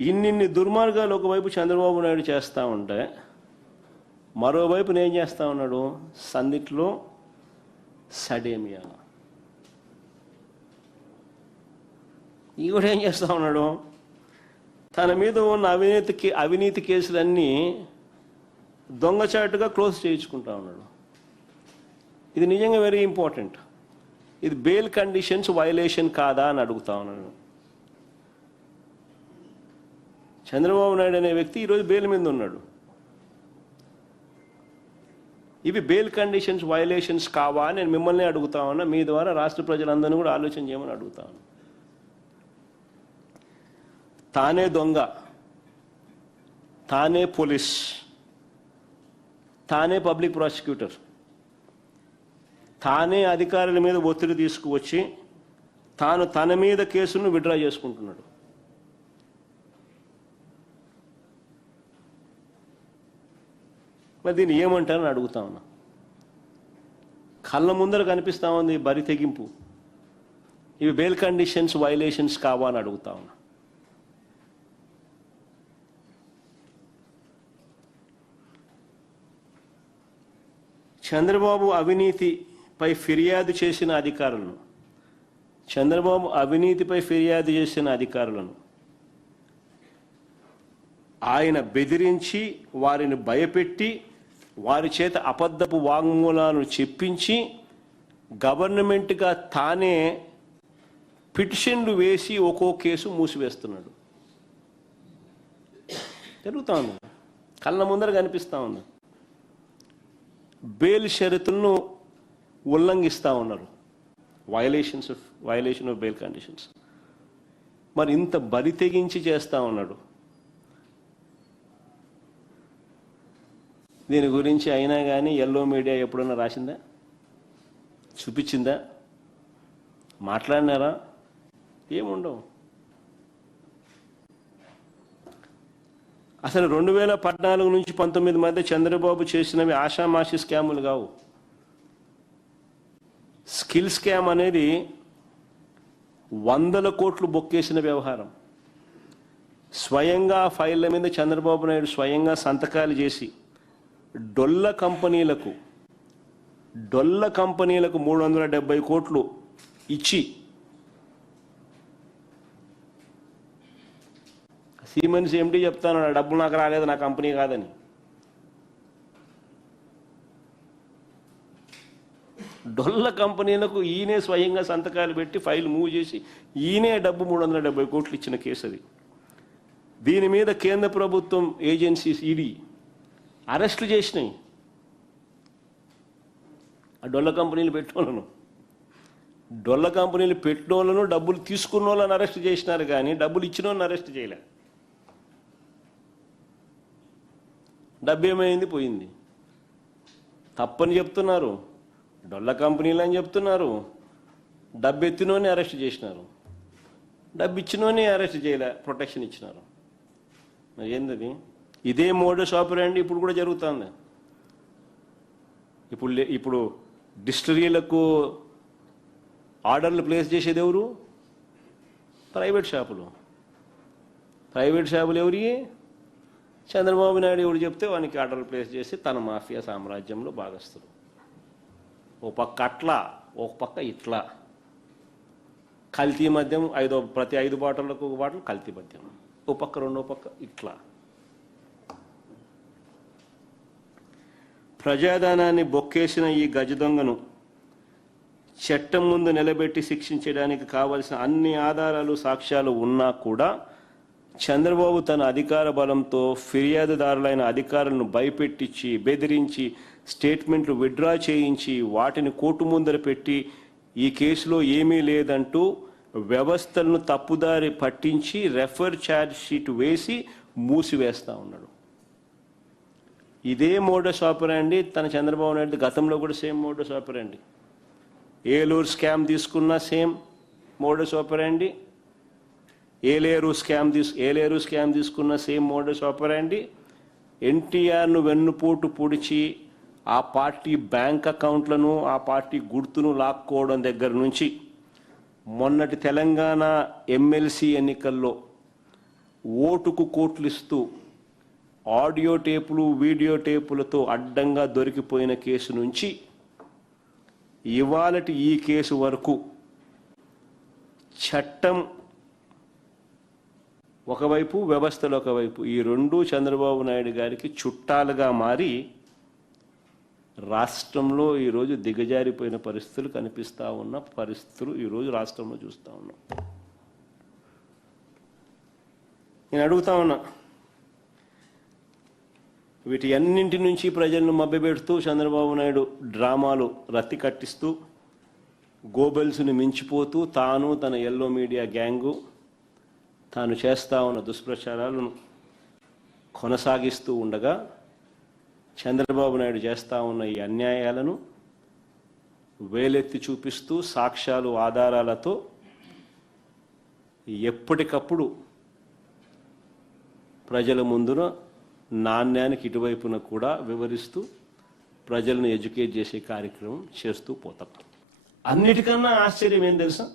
ఇన్నిన్ని దుర్మార్గాలు ఒకవైపు చంద్రబాబు నాయుడు చేస్తూ ఉంటే మరోవైపు నేను చేస్తూ ఉన్నాడు సందిట్లో సడేమియా. ఈ కూడా ఏం చేస్తూ ఉన్నాడు, తన మీద ఉన్న అవినీతి కేసులన్నీ దొంగచాటుగా క్లోజ్ చేయించుకుంటా ఉన్నాడు. ఇది నిజంగా వెరీ ఇంపార్టెంట్. ఇది బెయిల్ కండిషన్స్ వైలేషన్ కాదా అని అడుగుతా ఉన్నాను. చంద్రబాబు నాయుడు అనే వ్యక్తి ఈరోజు బెయిల్ మీద ఉన్నాడు. ఇవి బెయిల్ కండిషన్స్ వైలేషన్స్ కావా నేను మిమ్మల్ని అడుగుతా ఉన్నా, మీ ద్వారా రాష్ట్ర ప్రజలందరినీ కూడా ఆలోచన చేయమని అడుగుతా ఉన్నా. తానే దొంగ, తానే పోలీస్, తానే పబ్లిక్ ప్రాసిక్యూటర్, తానే అధికారుల మీద ఒత్తిడి తీసుకువచ్చి తాను తన మీద కేసును విత్డ్రా చేసుకుంటున్నాడు. మరి దీన్ని ఏమంటారని అడుగుతా ఉన్నా. కళ్ళ ముందర కనిపిస్తా ఉంది బరి తెగింపు. ఇవి బెయిల్ కండిషన్స్ వైలేషన్స్ కావా అని అడుగుతా ఉన్నా. చంద్రబాబు అవినీతిపై ఫిర్యాదు చేసిన అధికారులను ఆయన బెదిరించి వారిని భయపెట్టి వారి చేత అబద్ధపు వాంగ్మూలాలను చెప్పించి గవర్నమెంట్గా తానే పిటిషన్లు వేసి ఒక్కో కేసు మూసివేస్తున్నాడు. జరుగుతూ ఉంది, కళ్ళ ముందర కనిపిస్తూ ఉంది. బెయిల్ షరతులను ఉల్లంఘిస్తూ ఉన్నారు, వైలేషన్ ఆఫ్ బెయిల్ కండిషన్స్. మరి ఇంత బరి తెగించి చేస్తూ ఉన్నాడు. దీని గురించి అయినా కానీ ఎల్లో మీడియా ఎప్పుడన్నా రాసిందా, చూపించిందా, మాట్లాడినారా? ఏముండవు. అసలు 2014 నుంచి 19 మధ్య చంద్రబాబు చేసినవి ఆషామాషి స్కాములు కావు. స్కిల్ స్కామ్ అనేది 100 కోట్లు బొక్కేసిన వ్యవహారం. స్వయంగా ఫైళ్ళ మీద చంద్రబాబు నాయుడు స్వయంగా సంతకాలు చేసి డొల్ల కంపెనీలకు 370 కోట్లు ఇచ్చి సీమెన్స్ ఎండి చెప్తాను డబ్బులు నాకు రాలేదు, నా కంపెనీ కాదని. డొల్ల కంపెనీలకు ఈయనే స్వయంగా సంతకాలు పెట్టి ఫైల్ మూవ్ చేసి ఈయనే డబ్బు 370 కోట్లు ఇచ్చిన కేసు అది. దీని మీద కేంద్ర ప్రభుత్వం ఏజెన్సీస్ ఈడీ అరెస్టులు చేసినాయి. ఆ డొల్ల కంపెనీలు పెట్టినోళ్ళను డబ్బులు తీసుకున్న వాళ్ళని అరెస్ట్ చేసినారు, కానీ డబ్బులు ఇచ్చిన వాళ్ళని అరెస్ట్ చేయలే. డబ్బు ఏమైంది, పోయింది. తప్పని చెప్తున్నారు, డొల్ల కంపెనీలు అని చెప్తున్నారు. డబ్బు ఎత్తినోని అరెస్ట్ చేసినారు, డబ్బు ఇచ్చినోని అరెస్ట్ చేయలే, ప్రొటెక్షన్ ఇచ్చినారు. మరి ఏంది? ఇదే మోడస్ ఆపరెండి ఇప్పుడు కూడా జరుగుతుంది. ఇప్పుడు డిస్టిలరీలకు ఆర్డర్లు ప్లేస్ చేసేది ఎవరు? ప్రైవేట్ షాపులు ఎవరి? చంద్రబాబు నాయుడు ఎవరు చెప్తే వానికి ఆర్డర్లు ప్లేస్ చేసి తన మాఫియా సామ్రాజ్యంలో భాగస్తులు. ఓ పక్క అట్లా, ఒక పక్క ఇట్లా. కల్తీ మద్యం ప్రతి 5 బాటిళ్ళకు 1 బాటిల్ కల్తీ మద్యం, ఓ పక్క రెండో పక్క ఇట్లా. ప్రజాధనాన్ని బొక్కేసిన ఈ గజ దొంగను చట్టం ముందు నిలబెట్టి శిక్షించడానికి కావలసిన అన్ని ఆధారాలు సాక్ష్యాలు ఉన్నా కూడా చంద్రబాబు తన అధికార బలంతో ఫిర్యాదుదారులైన అధికారులను భయపెట్టించి బెదిరించి స్టేట్మెంట్లు విత్డ్రా చేయించి వాటిని కోర్టు ముందర పెట్టి ఈ కేసులో ఏమీ లేదంటూ వ్యవస్థలను తప్పుదారి పట్టించి రెఫర్ ఛార్జ్ షీట్ వేసి మూసివేస్తూ ఉన్నాడు. ఇదే మోడస్ ఆపరెండి తన చంద్రబాబు నాయుడు గతంలో కూడా same modus operandi. Eluru scam తీసుకున్న same modus operandi, Eleru scam తీసుకున్న సేమ్ మోడస్ ఆపరెండి. ఎన్టీఆర్ను వెన్నుపోటు పొడిచి ఆ పార్టీ బ్యాంక్ అకౌంట్లను ఆ పార్టీ గుర్తును లాక్కోవడం దగ్గర నుంచి మొన్నటి తెలంగాణ ఎమ్మెల్సీ ఎన్నికల్లో ఓటుకు కోట్లు ఇస్తూ ఆడియో టేపులు వీడియో టేపులతో అడ్డంగా దొరికిపోయిన కేసు నుంచి ఇవాళటి ఈ కేసు వరకు చట్టం ఒకవైపు వ్యవస్థలు ఒకవైపు ఈ రెండు చంద్రబాబు నాయుడు గారికి చుట్టాలుగా మారి రాష్ట్రంలో ఈరోజు దిగజారిపోయిన పరిస్థితులు కనిపిస్తూ ఉన్న పరిస్థితులు ఈరోజు రాష్ట్రంలో చూస్తూ ఉన్నాం. నేను అడుగుతా ఉన్నా, వీటి అన్నింటి నుంచి ప్రజలను మభ్యపెడుతూ చంద్రబాబు నాయుడు డ్రామాలు రత్తి కట్టిస్తూ గోబెల్స్ని మించిపోతూ తాను తన ఎల్లో మీడియా గ్యాంగు తాను చేస్తూ ఉన్న దుష్ప్రచారాలను కొనసాగిస్తూ ఉండగా చంద్రబాబు నాయుడు చేస్తూ ఉన్న ఈ అన్యాయాలను వేలెత్తి చూపిస్తూ సాక్ష్యాలు ఆధారాలతో ఎప్పటికప్పుడు ప్రజల ముందున నాణ్యానికి ఇటువైపున కూడా వివరిస్తూ ప్రజలను ఎడ్యుకేట్ చేసే కార్యక్రమం చేస్తూ పోతాం. అన్నిటికన్నా ఆశ్చర్యం ఏం తెలుసా,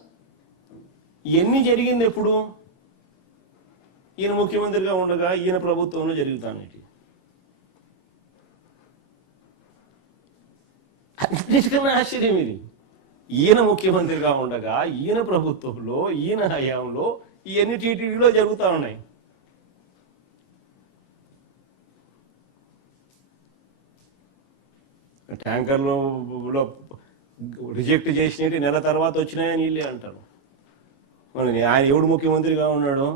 ఇవన్నీ జరిగింది ఎప్పుడు? ఈయన ముఖ్యమంత్రిగా ఉండగా ఈయన ప్రభుత్వంలో జరుగుతానేటి. అన్నిటికన్నా ఆశ్చర్యం ఇది. ఈయన ముఖ్యమంత్రిగా ఉండగా ఈయన ప్రభుత్వంలో ఈయన హయాంలో ఇవన్నీ టీటీడీలో జరుగుతూ ఉన్నాయి. ట్యాంకర్లో రిజెక్ట్ చేసినట్టు నెల తర్వాత వచ్చినాయని వీళ్ళే అంటారు. ఆయన ఎవడు ముఖ్యమంత్రిగా ఉన్నాడు?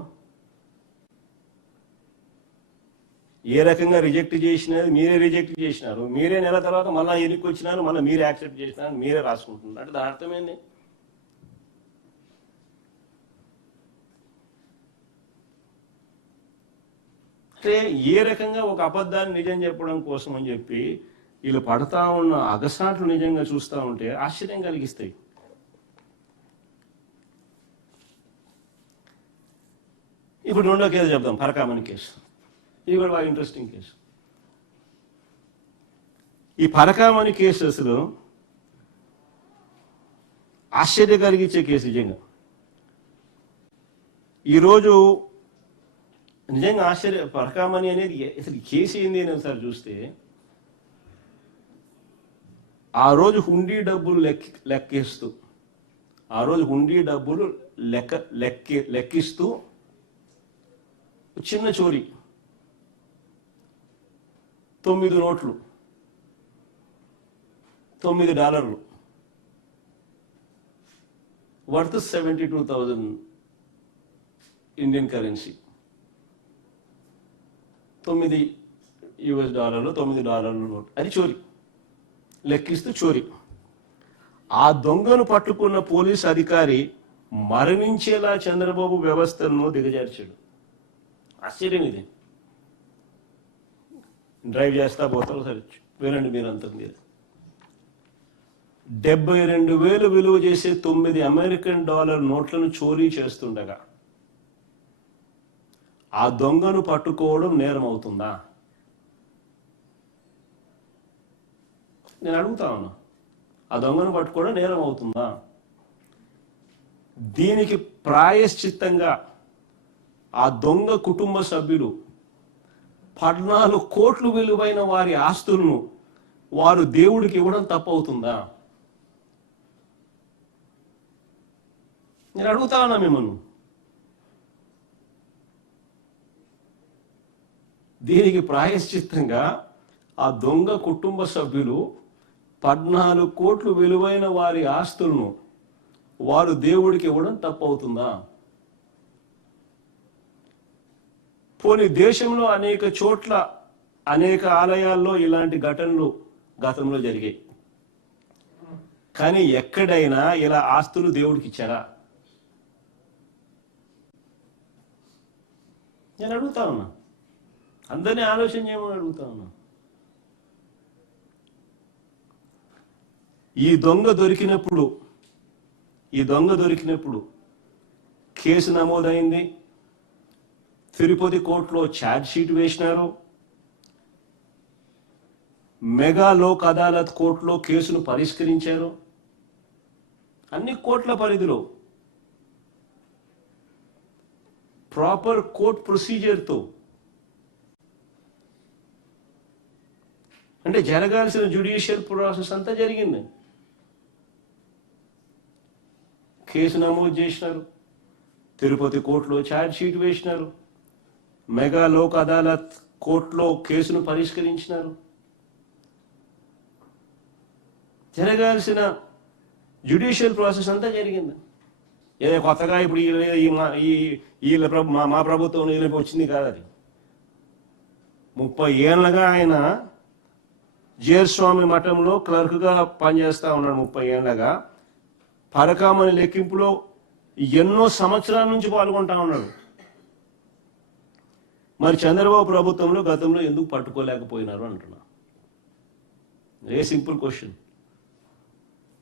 ఏ రకంగా రిజెక్ట్ చేసినది మీరే రిజెక్ట్ చేసినారు, మీరే నెల తర్వాత మళ్ళీ ఎన్నిక వచ్చినారు, మళ్ళీ మీరే యాక్సెప్ట్ చేసినారు, మీరే రాసుకుంటున్నారు. అంటే దాని అర్థమైంది. అంటే ఏ రకంగా ఒక అబద్ధాన్ని నిజం చెప్పడం కోసం అని చెప్పి వీళ్ళు పడతా ఉన్న అగసాట్లు నిజంగా చూస్తూ ఉంటే ఆశ్చర్యం కలిగిస్తాయి. ఇప్పుడు రెండో కేసు చెప్దాం, పరకామణి కేసు. ఇది కూడా బాగా ఇంట్రెస్టింగ్ కేసు. ఈ పరకామణి కేసు అసలు ఆశ్చర్యం కలిగించే కేసు. నిజంగా ఈరోజు నిజంగా పరకామణి అనేది అసలు కేసు ఏంది అని ఒకసారి చూస్తే, ఆ రోజు హుండీ డబ్బులు లెక్కిస్తూ ఆ రోజు హుండీ డబ్బులు లెక్కిస్తూ చిన్న చోరీ 9 నోట్లు $9 వర్త్ 72,000 ఇండియన్ కరెన్సీ. $9 నోట్, అది చోరీ. లెక్కిస్తూ చోరీ. ఆ దొంగను పట్టుకున్న పోలీస్ అధికారి మరణించేలా చంద్రబాబు వ్యవస్థను దిగజార్చాడు. ఆశ్చర్యం ఇది. డ్రైవ్ చేస్తా పోతారు, సరే వినండి మీరంతా. మీరు $72,000 విలువ చేసే $9 నోట్లను చోరీ చేస్తుండగా ఆ దొంగను పట్టుకోవడం నేరం అవుతుందా? నేను అడుగుతా ఉన్నా, ఆ దొంగను పట్టుకోవడం నేరం అవుతుందా? దీనికి ప్రాయశ్చిత్తంగా ఆ దొంగ కుటుంబ సభ్యులు 14 కోట్లు విలువైన వారి ఆస్తులను వారు దేవుడికి ఇవ్వడం తప్పవుతుందా? నేను అడుగుతా ఉన్నా మిమ్మల్ని. దీనికి ప్రాయశ్చిత్తంగా ఆ దొంగ కుటుంబ సభ్యులు 14 కోట్లు విలువైన వారి ఆస్తులను వారు దేవుడికి ఇవ్వడం తప్పవుతుందా? పోనీ దేశంలో అనేక చోట్ల అనేక ఆలయాల్లో ఇలాంటి ఘటనలు గతంలో జరిగాయి, కానీ ఎక్కడైనా ఇలా ఆస్తులు దేవుడికి ఇచ్చారా? నేను అడుగుతా ఉన్నా, అందరినీ ఆలోచన చేయమని అడుగుతా ఉన్నా. ఈ దొంగ దొరికినప్పుడు కేసు నమోదైంది. తిరుపతి కోర్టులో ఛార్జ్ షీట్ వేసినారు. మెగా లోక్ అదాలత్ కోర్టులో కేసును పరిష్కరించారు. అన్ని కోట్ల పరిధిలో ప్రాపర్ కోర్ట్ ప్రొసీజర్తో. అంటే జరగాల్సిన జ్యుడిషియల్ ప్రాసెస్ అంతా జరిగింది. కేసు నమోదు చేసినారు, తిరుపతి కోర్టులో ఛార్జ్ షీట్ వేసినారు, మెగా లోక్ అదాలత్ కోర్టులో కేసును పరిష్కరించినారు. జరగాల్సిన జ్యుడిషియల్ ప్రాసెస్ అంతా జరిగింది. ఏదో కొత్తగా ఇప్పుడు మా ప్రభుత్వం వీళ్ళకి వచ్చింది కాదు. అది 30 ఏళ్ళగా ఆయన జీరస్వామి మఠంలో క్లర్క్గా పనిచేస్తా ఉన్నాడు. 30 ఏళ్ళగా పరకామణి లెక్కింపులో ఎన్నో సంవత్సరాల నుంచి పాల్గొంటా ఉన్నాడు. మరి చంద్రబాబు ప్రభుత్వంలో గతంలో ఎందుకు పట్టుకోలేకపోయినారు అంటున్నా. ఏ సింపుల్ క్వశ్చన్.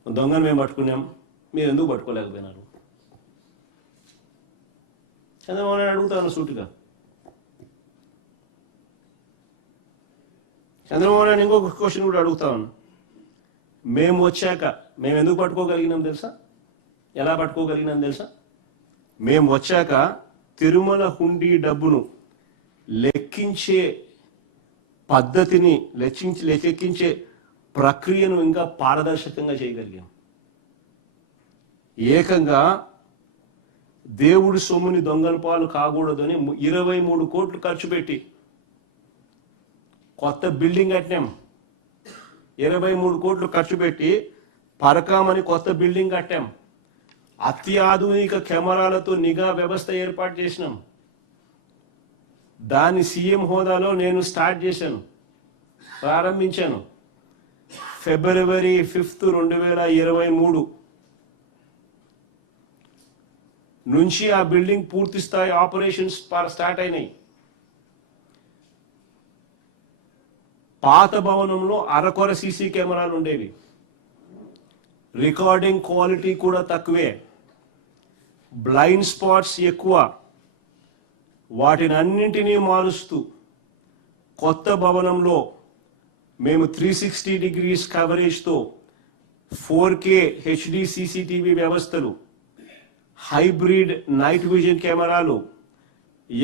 దొంగను మేము పట్టుకున్నాం, మీరు ఎందుకు పట్టుకోలేకపోయినారు? చంద్రబాబు నాయుడు అడుగుతాను సూటిగా. చంద్రబాబు నాయుడు ఇంకొక క్వశ్చన్ కూడా అడుగుతాను. మేము వచ్చాక మేము ఎందుకు పట్టుకోగలిగినాం తెలుసా? ఎలా పట్టుకోగలిగినాం తెలుసా? మేము వచ్చాక తిరుమల హుండీ డబ్బును లెక్కించే పద్ధతిని లెక్కించే ప్రక్రియను ఇంకా పారదర్శకంగా చేయగలిగాం. ఏకంగా దేవుడి సొమ్ముని దొంగల పాలు కాకూడదని 23 కోట్లు ఖర్చు పెట్టి కొత్త బిల్డింగ్ కట్టినాం. 23 కోట్లు ఖర్చు పెట్టి పరకామని కొత్త బిల్డింగ్ కట్టాం. అత్యాధునిక కెమెరాలతో నిఘా వ్యవస్థ ఏర్పాటు చేసినాం. దాన్ని సీఎం హోదాలో నేను స్టార్ట్ చేశాను, ప్రారంభించాను. ఫిబ్రవరి 5, 2023 నుంచి ఆ బిల్డింగ్ పూర్తి స్థాయి ఆపరేషన్స్ స్టార్ట్ అయినాయి. పాత భవనంలో అరకొర సీసీ కెమెరాలు ఉండేవి. రికార్డింగ్ క్వాలిటీ కూడా తక్కువే, బ్లైండ్ స్పాట్స్ ఎక్కువ. వాటిని అన్నింటినీ మారుస్తూ కొత్త భవనంలో మేము 360 degrees కవరేజ్తో 4K HD CCTV వ్యవస్థలు, హైబ్రిడ్ నైట్ విజన్ కెమెరాలు,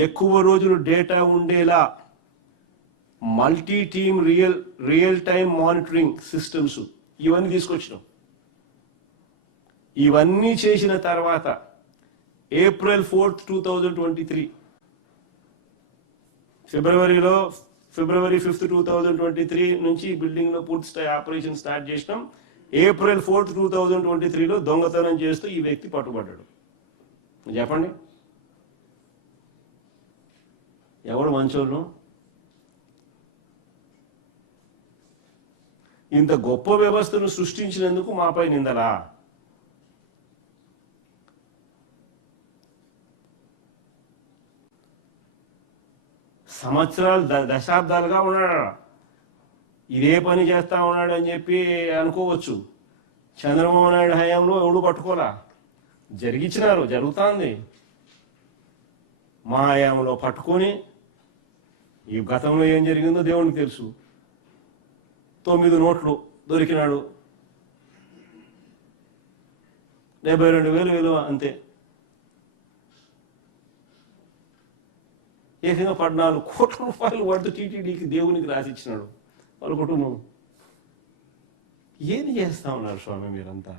ఎక్కువ రోజులు డేటా ఉండేలా multi team real time monitoring systems ఇవన్నీ తీసుకొచ్చినాం. ఇవన్నీ చేసిన తర్వాత April 4, 2023 ఫిబ్రవరి 5, 2023 నుంచి బిల్డింగ్ లో పూర్తి స్థాయి ఆపరేషన్ స్టార్ట్ చేసినాం. April 4, 2023లో దొంగతనం చేస్తూ ఈ వ్యక్తి పట్టుబడ్డాడు. చెప్పండి, ఎవడు మంచోళ్ళు? ఇంత గొప్ప వ్యవస్థను సృష్టించినందుకు మాపై నిందలా? సంవత్సరాలు దశాబ్దాలుగా ఉన్నాడు, ఇదే పని చేస్తా ఉన్నాడు అని చెప్పి అనుకోవచ్చు. చంద్రబాబు నాయుడు హయాంలో ఎవడు పట్టుకోలా, జరిగించినారు, జరుగుతుంది. మా హయాంలో పట్టుకొని ఈ గతంలో ఏం జరిగిందో దేవునికి తెలుసు. 9 నోట్లు దొరికినాడు, 72,000 విలువ అంతే. ఏకంగా 14 కోట్ల రూపాయలు వాటితో టీటీడీకి దేవునికి రాసిచ్చినాడు వాళ్ళ కుటుంబం. ఏం చేస్తా ఉన్నారు స్వామి మీరంతా?